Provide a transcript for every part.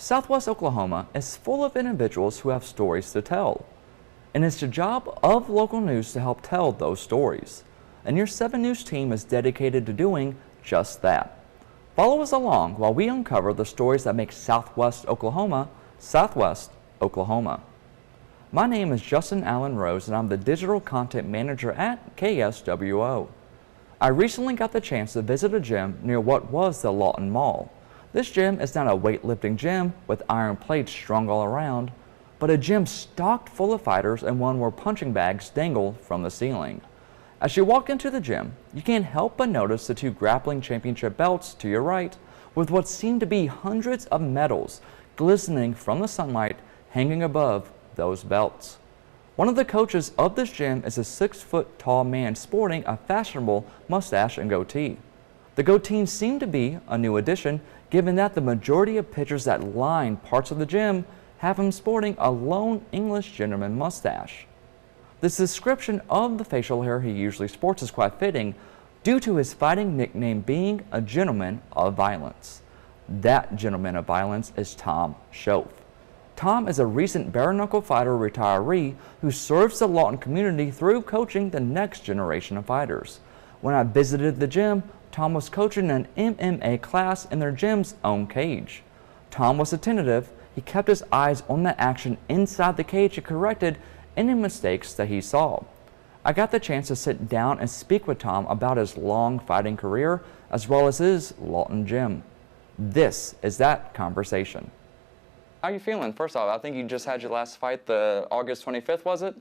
Southwest Oklahoma is full of individuals who have stories to tell, and it's the job of local news to help tell those stories. And your 7 News team is dedicated to doing just that. Follow us along while we uncover the stories that make Southwest Oklahoma, Southwest Oklahoma. My name is Justin Allen Rose, and I'm the Digital Content Manager at KSWO. I recently got the chance to visit a gym near what was the Lawton Mall. This gym is not a weightlifting gym with iron plates strung all around, but a gym stocked full of fighters and one where punching bags dangle from the ceiling. As you walk into the gym, you can't help but notice the 2 grappling championship belts to your right, with what seem to be hundreds of medals glistening from the sunlight hanging above those belts. One of the coaches of this gym is a 6-foot-tall man sporting a fashionable mustache and goatee. The goatee seemed to be a new addition, given that the majority of pictures that line parts of the gym have him sporting a lone English gentleman mustache. This description of the facial hair he usually sports is quite fitting, due to his fighting nickname being a gentleman of violence. That gentleman of violence is Tom Shoaff. Tom is a recent bare-knuckle fighter retiree who serves the Lawton community through coaching the next generation of fighters. When I visited the gym, Tom was coaching an MMA class in their gym's own cage. Tom was attentive. He kept his eyes on the action inside the cage and corrected any mistakes that he saw. I got the chance to sit down and speak with Tom about his long fighting career as well as his Lawton gym. This is that conversation. How are you feeling? First off, I think you just had your last fight, the August 25th, was it?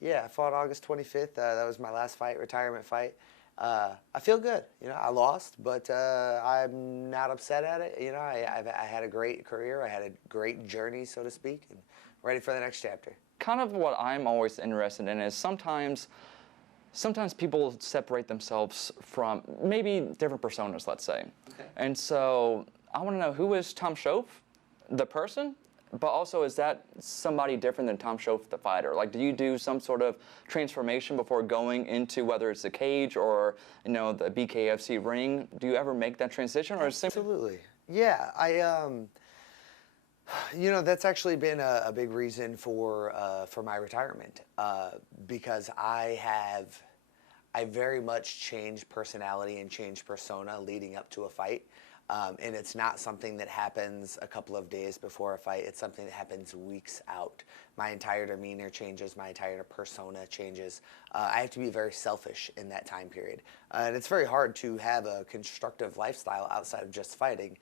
Yeah, I fought August 25th. That was my last fight, retirement fight. I feel good. I lost, but I'm not upset at it. I had a great career. I had a great journey, so to speak, and ready for the next chapter. Kind of what I'm always interested in is sometimes people separate themselves from maybe different personas, let's say. Okay. And so I want to know, who is Tom Shoaff, the person? But also, is that somebody different than Tom Shoaff, the fighter? Like, do you do some sort of transformation before going into whether it's the cage or, the BKFC ring? Do you ever make that transition, or Absolutely. Yeah, that's actually been a big reason for my retirement, because I very much changed personality and changed persona leading up to a fight. And it's not something that happens a couple of days before a fight. It's something that happens weeks out. My entire demeanor changes. My entire persona changes. I have to be very selfish in that time period. And it's very hard to have a constructive lifestyle outside of just fighting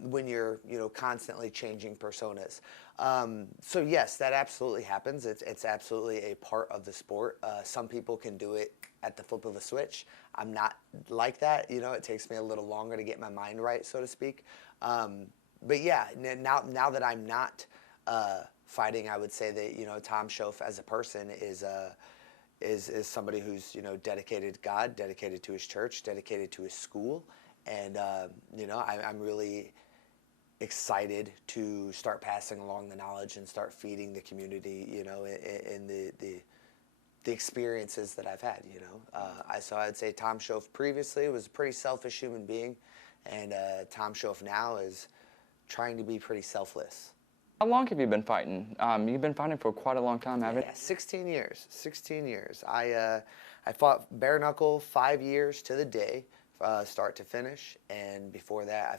when you're constantly changing personas. So yes, that absolutely happens. It's absolutely a part of the sport. Some people can do it at the flip of a switch. I'm not like that. It takes me a little longer to get my mind right, so to speak. But yeah, now that I'm not fighting, I would say that Tom Shoaff as a person is somebody who's dedicated to God, dedicated to his church, dedicated to his school, and I'm really excited to start passing along the knowledge and start feeding the community, in the experiences that I've had, So I'd say Tom Shoaff previously was a pretty selfish human being, and Tom Shoaff now is trying to be pretty selfless. How long have you been fighting? You've been fighting for quite a long time, haven't you? Yeah, 16 years. 16 years. I fought bare knuckle 5 years to the day, start to finish, and before that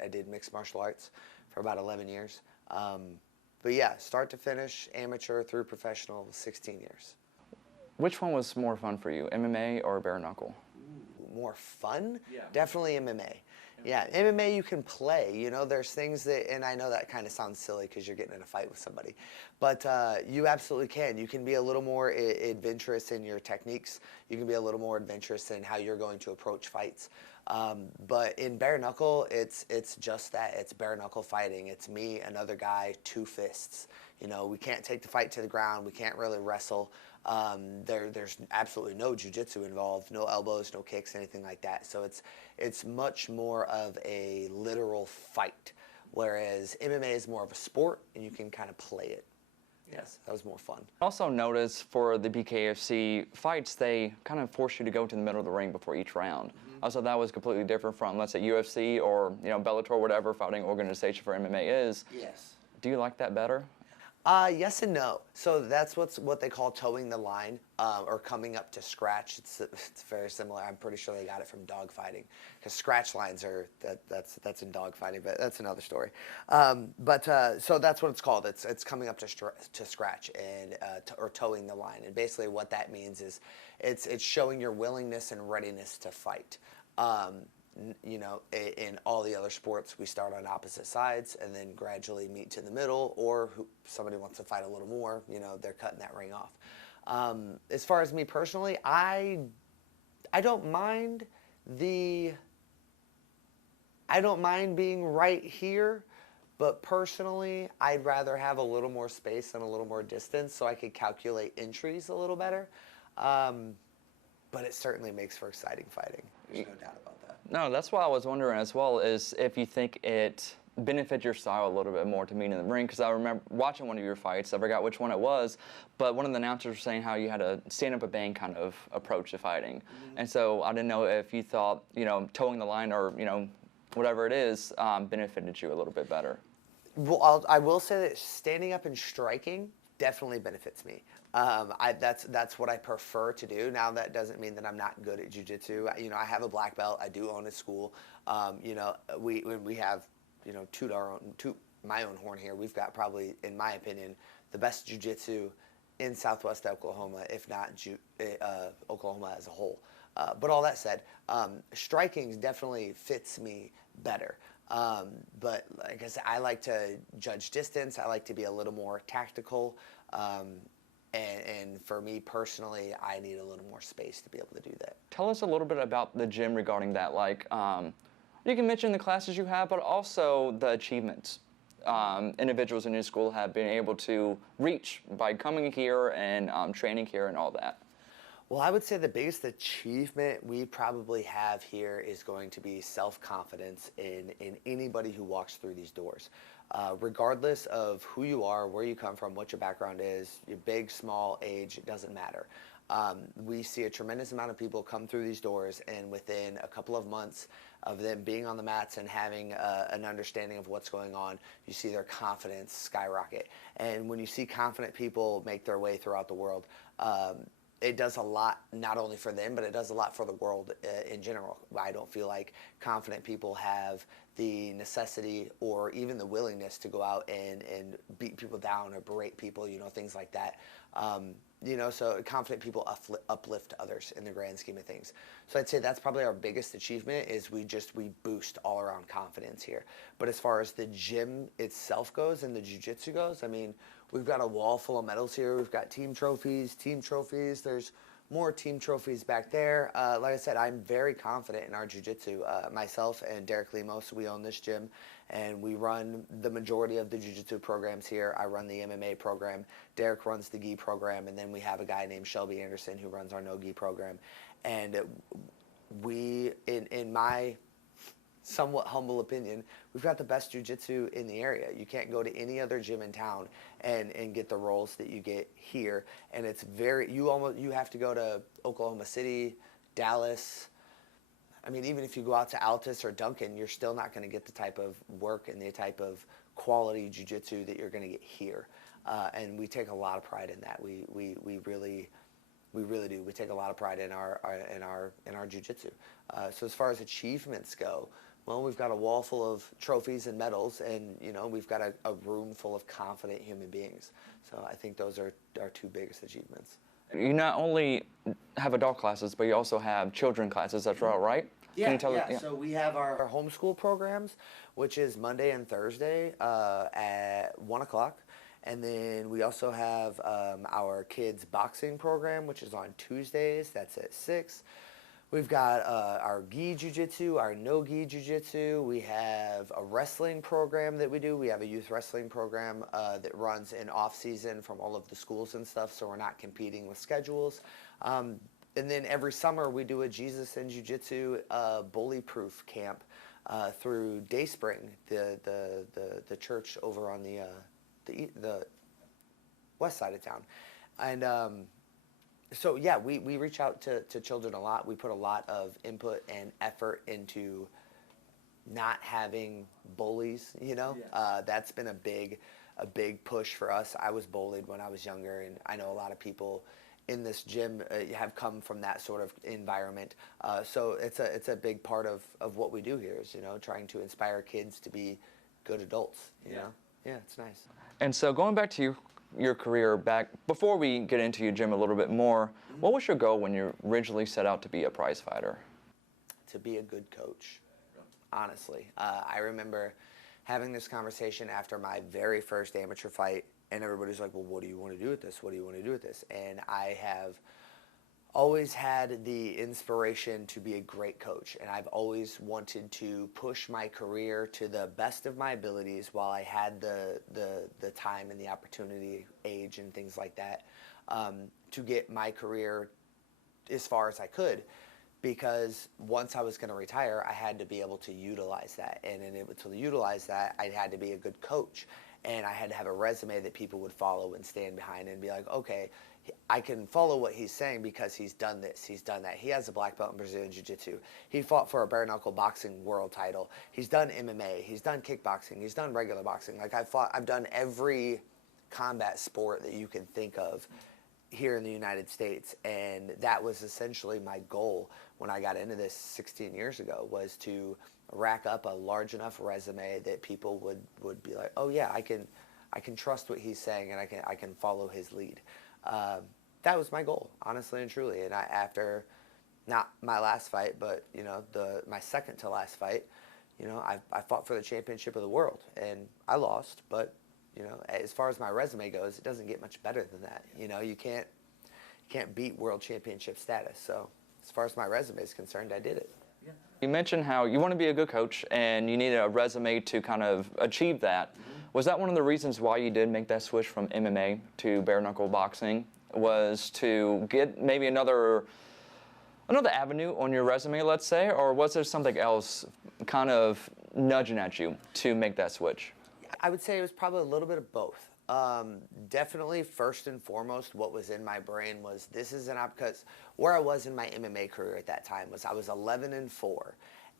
I did mixed martial arts for about 11 years. But yeah, start to finish, amateur through professional, 16 years. Which one was more fun for you, MMA or bare knuckle? More fun? Yeah. Definitely MMA. Yeah, MMA you can play. There's things that, and I know that kind of sounds silly because you're getting in a fight with somebody, but you absolutely can. You can be a little more adventurous in your techniques. You can be a little more adventurous in how you're going to approach fights. But in bare knuckle, it's just that. It's bare knuckle fighting. It's me, another guy, 2 fists. We can't take the fight to the ground. We can't really wrestle. There's absolutely no jiu-jitsu involved, no elbows, no kicks, anything like that. So it's much more of a literal fight, whereas MMA is more of a sport and you can kind of play it. Yes, that was more fun. Also notice for the BKFC fights, they kind of force you to go to the middle of the ring before each round. So that was completely different from, let's say, UFC or, Bellator, whatever fighting organization for MMA is. Yes. Do you like that better? Yes and no. So that's what they call towing the line, or coming up to scratch. It's very similar. I'm pretty sure they got it from dogfighting, because scratch lines are that's in dogfighting, but that's another story. So that's what it's called. It's coming up to scratch and or towing the line. And basically what that means is it's showing your willingness and readiness to fight. In all the other sports, we start on opposite sides and then gradually meet to the middle, or somebody wants to fight a little more, they're cutting that ring off. As far as me personally, I don't mind being right here, but personally, I'd rather have a little more space and a little more distance so I could calculate entries a little better. But it certainly makes for exciting fighting. There's no doubt about that. No, that's why I was wondering as well, is if you think it benefits your style a little bit more to meet in the ring, because I remember watching one of your fights, I forgot which one it was, but one of the announcers was saying how you had a stand-up a bang kind of approach to fighting. Mm-hmm. And so I didn't know if you thought, towing the line or, whatever it is, benefited you a little bit better. Well, I will say that standing up and striking definitely benefits me. That's what I prefer to do. Now, that doesn't mean that I'm not good at jiu-jitsu. I have a black belt. I do own a school. We have, toot my own horn here. We've got probably, in my opinion, the best jiu-jitsu in Southwest Oklahoma, if not Oklahoma as a whole. But all that said, striking definitely fits me better. But like I said, I like to judge distance. I like to be a little more tactical. And for me personally, I need a little more space to be able to do that. Tell us a little bit about the gym regarding that. Like, you can mention the classes you have, but also the achievements individuals in your school have been able to reach by coming here and training here and all that. Well, I would say the biggest achievement we probably have here is going to be self-confidence in anybody who walks through these doors. Regardless of who you are, where you come from, what your background is, your big, small, age, it doesn't matter. We see a tremendous amount of people come through these doors, and within a couple of months of them being on the mats and having an understanding of what's going on, you see their confidence skyrocket. And when you see confident people make their way throughout the world, it does a lot, not only for them, but it does a lot for the world in general. I don't feel like confident people have the necessity or even the willingness to go out and beat people down or berate people, things like that. So confident people uplift others in the grand scheme of things. So I'd say that's probably our biggest achievement, is we boost all around confidence here. But as far as the gym itself goes and the jiu-jitsu goes, we've got a wall full of medals here. We've got team trophies. There's more team trophies back there. Like I said, I'm very confident in our jiu-jitsu. Myself and Derek Lemos, we own this gym, and we run the majority of the jiu-jitsu programs here. I run the MMA program. Derek runs the gi program, and then we have a guy named Shelby Anderson who runs our no-gi program. And we, in my somewhat humble opinion, we've got the best jiu-jitsu in the area. You can't go to any other gym in town and get the rolls that you get here. And it's you have to go to Oklahoma City, Dallas. Even if you go out to Altus or Duncan, you're still not going to get the type of work and the type of quality jiu-jitsu that you're going to get here. And we take a lot of pride in that. We really do. We take a lot of pride in our jiu-jitsu. So as far as achievements go, well, we've got a wall full of trophies and medals, and we've got a room full of confident human beings. So I think those are our two biggest achievements. You not only have adult classes, but you also have children classes. That's right? Yeah. So we have our homeschool programs, which is Monday and Thursday at 1 o'clock. And then we also have our kids' boxing program, which is on Tuesdays. That's at 6. We've got our gi jiu-jitsu, our no-gi jiu-jitsu. We have a wrestling program that we do. We have a youth wrestling program that runs in off-season from all of the schools and stuff, so we're not competing with schedules. And then every summer we do a Jesus and Jiu-Jitsu bully-proof camp through Dayspring, the church over on the west side of town. And So yeah, we reach out to children a lot. We put a lot of input and effort into not having bullies. That's been a big push for us. I was bullied when I was younger, and I know a lot of people in this gym have come from that sort of environment. So it's a big part of what we do here is trying to inspire kids to be good adults. Yeah, it's nice. And so going back to your career back, before we get into your gym a little bit more, what was your goal when you originally set out to be a prize fighter? To be a good coach, honestly. I remember having this conversation after my very first amateur fight, and everybody's like, well, what do you want to do with this? What do you want to do with this? And I have always had the inspiration to be a great coach, and I've always wanted to push my career to the best of my abilities while I had the time and the opportunity, age, and things like that, to get my career as far as I could. Because once I was going to retire, I had to be able to utilize that. And to utilize that, I had to be a good coach. And I had to have a resume that people would follow and stand behind and be like, okay, I can follow what he's saying because he's done this, he's done that. He has a black belt in Brazilian Jiu-Jitsu. He fought for a bare knuckle boxing world title. He's done MMA. He's done kickboxing. He's done regular boxing. Like I've done every combat sport that you can think of here in the United States, and that was essentially my goal when I got into this 16 years ago, was to rack up a large enough resume that people would be like, oh yeah, I can trust what he's saying, and I can follow his lead. That was my goal, honestly and truly. And after not my last fight, but my second to last fight, I fought for the championship of the world, and I lost, but as far as my resume goes, it doesn't get much better than that. You can't beat world championship status. So as far as my resume is concerned, I did it. Yeah. You mentioned how you want to be a good coach and you needed a resume to kind of achieve that. Was that one of the reasons why you did make that switch from MMA to bare knuckle boxing? Was to get maybe another avenue on your resume, let's say, or was there something else kind of nudging at you to make that switch? I would say it was probably a little bit of both. Definitely, first and foremost, what was in my brain was this is because where I was in my MMA career at that time was I was 11-4,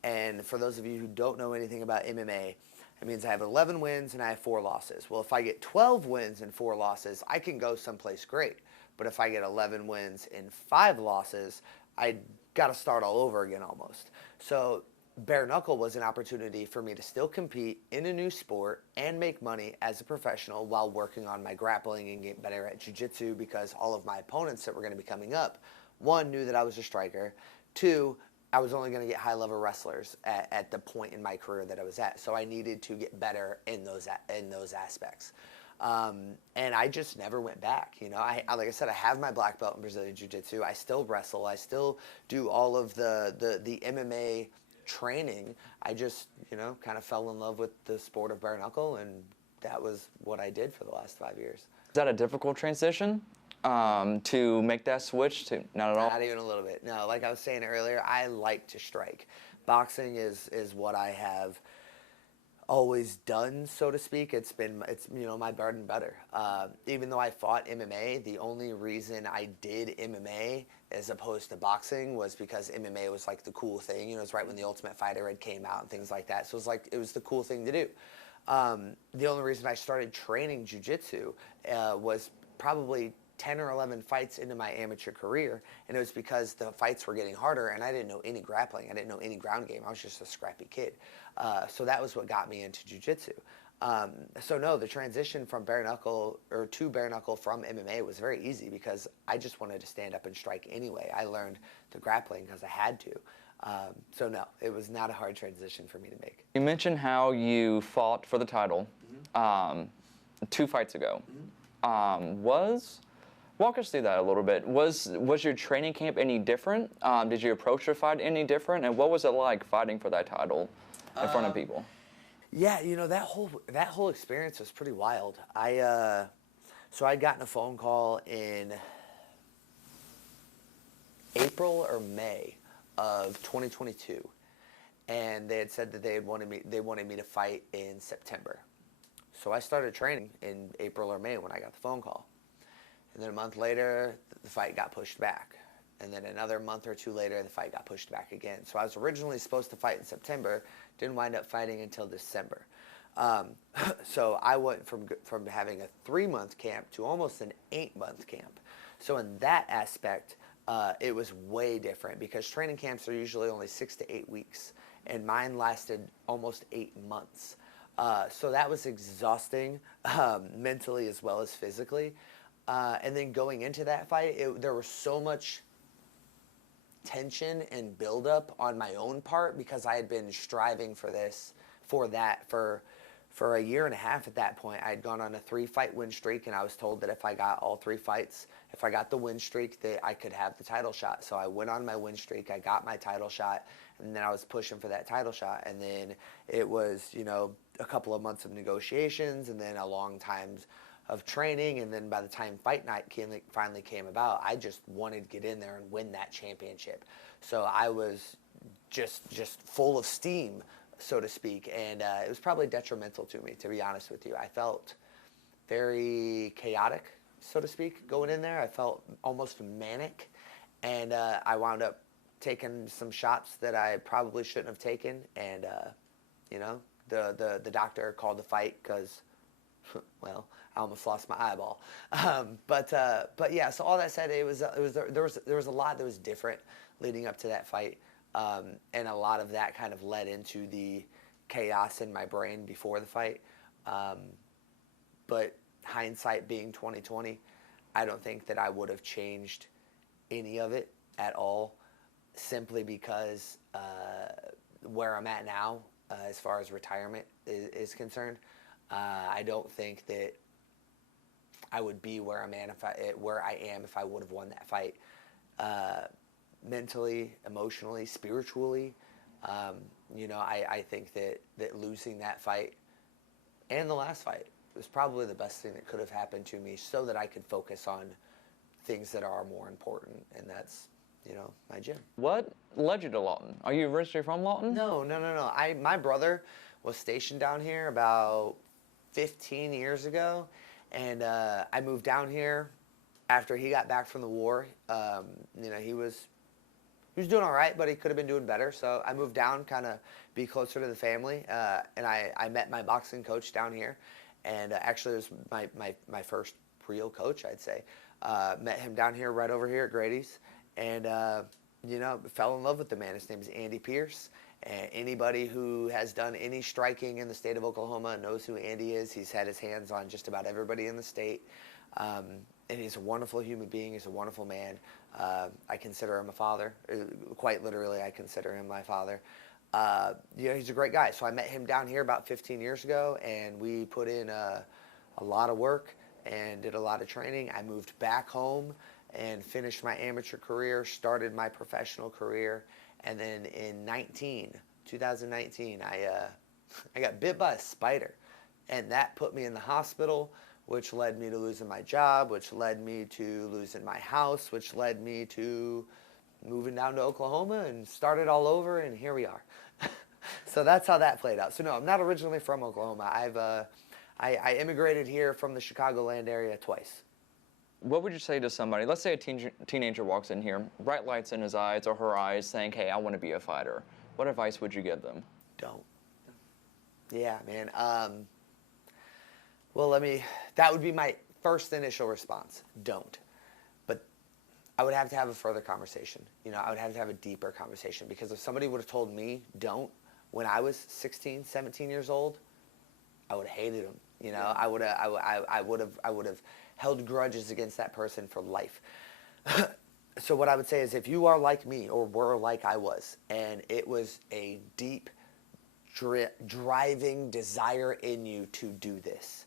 and for those of you who don't know anything about MMA, it means I have 11 wins and I have 4 losses. Well, if I get 12 wins and 4 losses, I can go someplace great. But if I get 11 wins and 5 losses, I got to start all over again almost. So bare knuckle was an opportunity for me to still compete in a new sport and make money as a professional while working on my grappling and getting better at jiu-jitsu, because all of my opponents that were going to be coming up, 1, knew that I was a striker, 2, I was only going to get high-level wrestlers at the point in my career that I was at. So I needed to get better in those aspects. And I just never went back. Like I said, I have my black belt in Brazilian Jiu-Jitsu. I still wrestle. I still do all of the MMA training. I just, kind of fell in love with the sport of bare knuckle, and that was what I did for the last 5 years. Is that a difficult transition to make that switch to not at all? Not even a little bit. No, like I was saying earlier, I like to strike. Boxing is what I have always done, so to speak. It's my bread and butter. Even though I fought MMA, the only reason I did MMA as opposed to boxing was because MMA was like the cool thing. It was right when the Ultimate Fighter had came out and things like that. So it was the cool thing to do. The only reason I started training jiu-jitsu was probably 10 or 11 fights into my amateur career, and it was because the fights were getting harder, and I didn't know any grappling. I didn't know any ground game. I was just a scrappy kid. So that was what got me into jiu-jitsu. So no, the transition from bare knuckle to bare knuckle from MMA was very easy because I just wanted to stand up and strike anyway. I learned the grappling because I had to. So no, it was not a hard transition for me to make. You mentioned how you fought for the title 2 fights ago. Walk us through that a little bit. Was your training camp any different? Did you approach your fight any different? And what was it like fighting for that title in front of people? Yeah, that whole experience was pretty wild. So I'd gotten a phone call in April or May of 2022, and they had said that they wanted me to fight in September. So I started training in April or May when I got the phone call. And then a month later, the fight got pushed back. And then another month or two later, the fight got pushed back again. So I was originally supposed to fight in September, didn't wind up fighting until December. So I went from having a 3-month camp to almost an 8-month camp. So in that aspect, it was way different because training camps are usually only 6 to 8 weeks, and mine lasted almost 8 months. So that was exhausting, mentally as well as physically. And then going into that fight, there was so much tension and buildup on my own part because I had been striving for a year and a half at that point. I had gone on a 3-fight win streak, and I was told that if I got all 3 fights, if I got the win streak, that I could have the title shot. So I went on my win streak, I got my title shot, and then I was pushing for that title shot. And then it was, a couple of months of negotiations, and then a long time of training, and then by the time fight night finally came about, I just wanted to get in there and win that championship. So I was just full of steam, so to speak, and it was probably detrimental to me, to be honest with you. I felt very chaotic, so to speak, going in there. I felt almost manic, and I wound up taking some shots that I probably shouldn't have taken, and the doctor called the fight because, well, I almost lost my eyeball. But yeah, so all that said, there was a lot that was different leading up to that fight. And a lot of that kind of led into the chaos in my brain before the fight. But hindsight being 2020, I don't think that I would have changed any of it at all, simply because where I'm at now, as far as retirement is concerned, I don't think that I would be where I am if I would have won that fight. Mentally, emotionally, spiritually, I think that losing that fight and the last fight was probably the best thing that could have happened to me, so that I could focus on things that are more important, and that's, my gym. What led you to Lawton? Are you originally from Lawton? No. My brother was stationed down here about 15 years ago, and I moved down here after he got back from the war. He was doing all right, but he could have been doing better. So I moved down, kind of be closer to the family, and I met my boxing coach down here, and actually it was my first real coach, I'd say. Met him down here, right over here at Grady's, and fell in love with the man. His name is Andy Pierce. And anybody who has done any striking in the state of Oklahoma knows who Andy is. He's had his hands on just about everybody in the state. And he's a wonderful human being. He's a wonderful man. I consider him a father. Quite literally, I consider him my father. He's a great guy. So I met him down here about 15 years ago, and we put in a lot of work and did a lot of training. I moved back home and finished my amateur career, started my professional career. And then in 2019, I got bit by a spider, and that put me in the hospital, which led me to losing my job, which led me to losing my house, which led me to moving down to Oklahoma and started all over, and here we are. So that's how that played out. So no, I'm not originally from Oklahoma. I immigrated here from the Chicagoland area twice. What would you say to somebody, let's say a teenager walks in here, bright lights in his eyes or her eyes, saying, hey, I want to be a fighter. What advice would you give them? Don't. Yeah, man. That would be my first initial response. Don't. But I would have to have a further conversation. I would have to have a deeper conversation, because if somebody would have told me don't when I was 16, 17 years old, I would have hated them. I would have held grudges against that person for life. So what I would say is, if you are like me, or were like I was, and it was a deep driving desire in you to do this,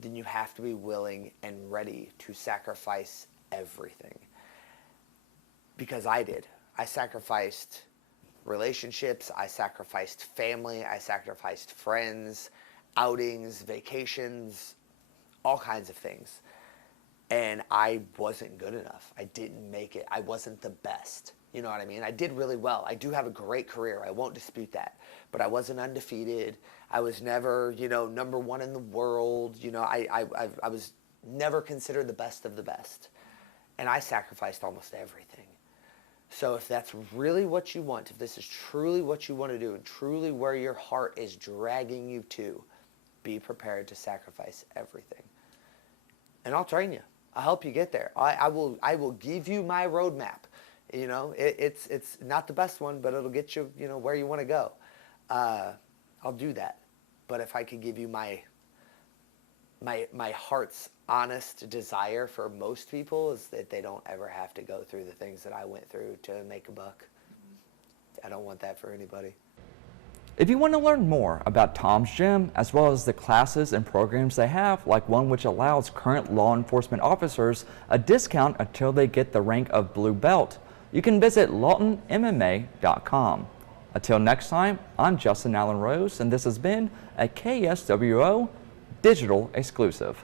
then you have to be willing and ready to sacrifice everything. Because I did. I sacrificed relationships, I sacrificed family, I sacrificed friends, outings, vacations, all kinds of things. And I wasn't good enough. I didn't make it. I wasn't the best. You know what I mean? I did really well. I do have a great career. I won't dispute that. But I wasn't undefeated. I was never, number one in the world. I was never considered the best of the best. And I sacrificed almost everything. So if that's really what you want, if this is truly what you want to do and truly where your heart is dragging you to, be prepared to sacrifice everything. And I'll train you. I'll help you get there. I will give you my roadmap. You know, it's not the best one, but it'll get you, you know, where you want to go. I'll do that. But if I could give you my heart's honest desire for most people is that they don't ever have to go through the things that I went through to make a buck. I don't want that for anybody. If you want to learn more about Tom's Gym, as well as the classes and programs they have, like one which allows current law enforcement officers a discount until they get the rank of blue belt, you can visit LawtonMMA.com. Until next time, I'm Justin Allen Rose, and this has been a KSWO Digital Exclusive.